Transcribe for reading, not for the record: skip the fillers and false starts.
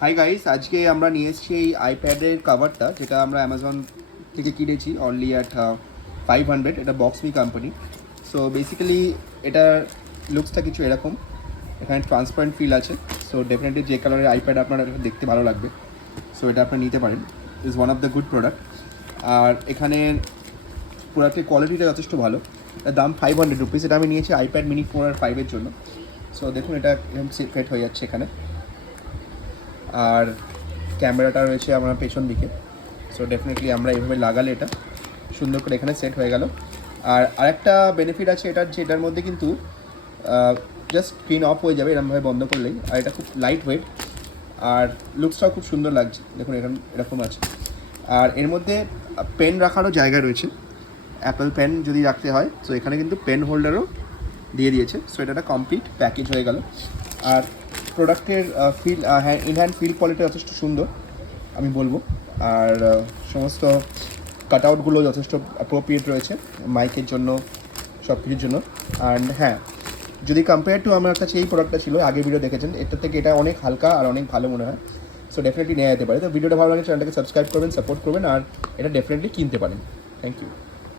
Hi guys, আজকে আমরা নিয়ে এসেছি এই আইপ্যাডের কাভারটা, যেটা আমরা অ্যামাজন থেকে কিনেছি অনলি অ্যাট 500। এটা বক্সমি কোম্পানি। সো বেসিক্যালি এটার লুকসটা কিছু এরকম। এখানে ট্রান্সপারেন্ট ফিল আছে। সো ডেফিনেটলি যে কালারের আইপ্যাড আপনার দেখতে ভালো লাগবে, সো এটা আপনি নিতে পারেন। Is one of the good product. আর এখানে প্রোডাক্টের কোয়ালিটিটা যথেষ্ট ভালো। এটার দাম 500 রুপিস। এটা আমি নিয়েছি আইপ্যাড মিনি 4 আর 5-এর জন্য। সো দেখুন, এটা এরকম সেট হয়ে যাচ্ছে এখানে। আর ক্যামেরাটা রয়েছে আমার পেছন দিকে। সো ডেফিনেটলি আমরা এইভাবে লাগালে এটা সুন্দর করে এখানে সেট হয়ে গেল। আর আরেকটা বেনিফিট আছে এটার, যে এটার মধ্যে কিন্তু জাস্ট স্ক্রিন অফ হয়ে যাবে এরকমভাবে বন্ধ করলেই। আর এটা খুব লাইট ওয়েট, আর লুকসটাও খুব সুন্দর লাগছে। দেখুন এখানে এরকম আছে। আর এর মধ্যে পেন রাখারও জায়গা রয়েছে, অ্যাপেল পেন যদি রাখতে হয়। সো এখানে কিন্তু পেন হোল্ডারও দিয়ে দিয়েছে। সো এটা একটা কমপ্লিট প্যাকেজ হয়ে গেল। আর প্রোডাক্টের feel in hand feel quality যথেষ্ট সুন্দর আমি বলবো। আর সমস্ত কাটআউটগুলো যথেষ্ট অ্যাপ্রোপ্রিয়েট রয়েছে মাইকের জন্য, সব কিছুর জন্য। অ্যান্ড হ্যাঁ, যদি কম্পেয়ার টু আমার কাছে এই প্রোডাক্টটা ছিল, আগে ভিডিও দেখেছেন, এটার থেকে এটা অনেক হালকা আর অনেক ভালো মনে হয়। সো ডেফিনেটলি নেওয়া যেতে পারে। তো ভিডিওটা ভালো লাগে চ্যানেলটাকে সাবস্ক্রাইব করবেন, সাপোর্ট করবেন, আর এটা ডেফিনেটলি কিনতে পারেন। Thank you.